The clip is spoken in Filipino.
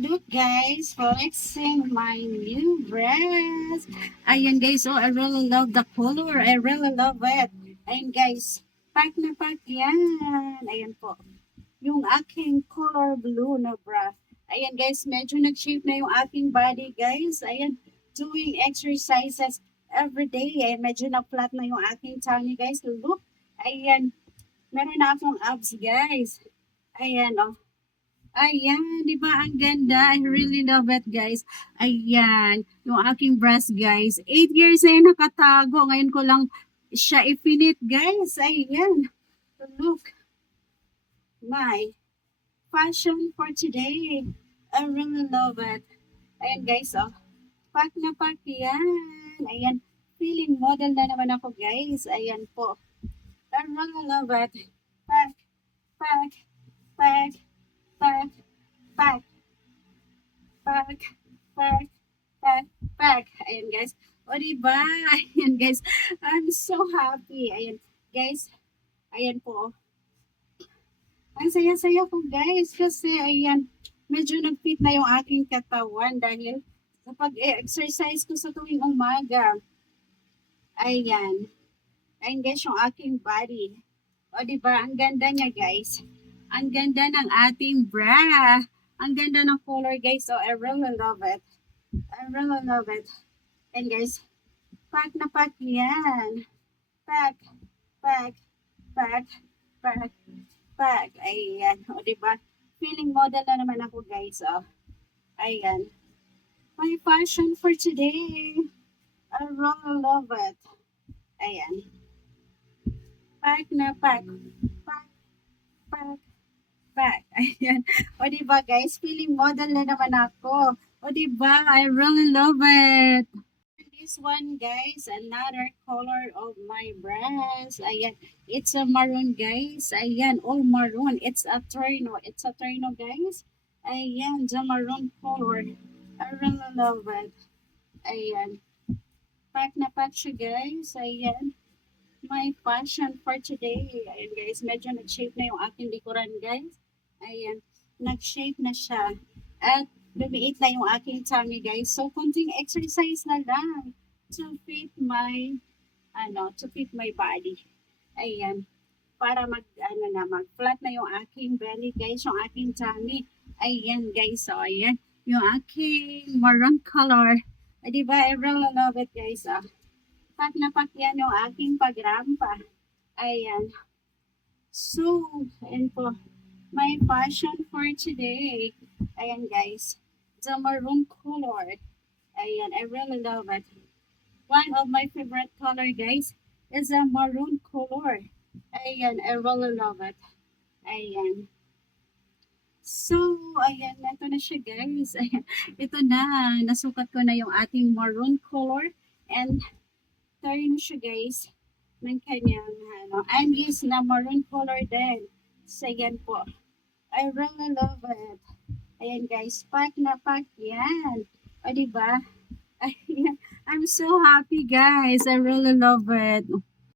Look guys, flexing my new dress. Ayan guys, oh I really love the color. I really love it. Ayan guys, pack na pack yan. Ayan po. Yung aking color blue na bra. Ayan guys, medyo nag-shape na yung aking body guys. Ayan, doing exercises every day. Ayan, medyo na-flat na yung aking tummy guys. Look, ayan, meron na akong abs guys. Ayan, oh. Ayan, di ba ang ganda? I really love it, guys. Ayan, yung aking breast, guys. 8 years na yun nakatago. Ngayon ko lang siya ifinit, guys. Ayan. Look, my fashion for today. I really love it. Ayan, guys, oh. Pack na pack yan. Ayan, feeling model na naman ako, guys. Ayan po. I really love it. Pack, pack, pack, pack, pack. Pack, pack, pack, pack. Ayan guys. O diba? Ayan guys. I'm so happy. Ayan guys. Ayan po. Ang saya-saya ko guys. Kasi ayan. Medyo nag-fit na yung aking katawan. Dahil sa pag-exercise ko sa tuwing umaga. Ayan. Ayan guys yung aking body. O diba? Ang ganda niya guys. Ang ganda ng ating bra. Ang ganda ng color guys. So I really love it. I really love it. And guys, pack na pack yan. Pack, pack, pack, pack, pack. Ayan. O, diba? Feeling model na naman ako, guys. Oh. Ayan. My fashion for today. I really love it. Ayan. Pack na pack. Pack, pack, pack. Ayan. O, diba, guys? Feeling model na naman ako. O, diba? I really love it. This one guys, another color of my breast. Ayan, it's a maroon guys. Ayan, all maroon. It's a terno. It's a terno guys. Ayan, the maroon color. I really love it. Ayan, pack na pack siya guys. Ayan, my fashion for today. Ayan guys, medyo nag-shape na yung aking likuran guys. Ayan, nag-shape na siya. At lumiit na yung aking tummy guys. So, kunting exercise na lang to fit my, to fit my body. Ayan. Para mag-flat na yung aking belly guys, yung aking tummy. Ayan guys. So, ayan. Yung aking maroon color. Diba? I really love it guys. Pack na pack yan yung aking pagrampa. Ayan. So, ayan po. My fashion for today. Ayan guys. The maroon color. Ayan, I really love it. One of my favorite color guys is a maroon color. Ayan, I really love it. Ayan. So, ayan, ito na siya guys. Ayan, ito na. Nasukat ko na yung ating maroon color. And, turn siya guys ng kanyang, and yes, na maroon color din. So, ayan po. I really love it. Ayan guys, pack na pack yan. O diba? Ayan. I'm so happy guys. I really love it.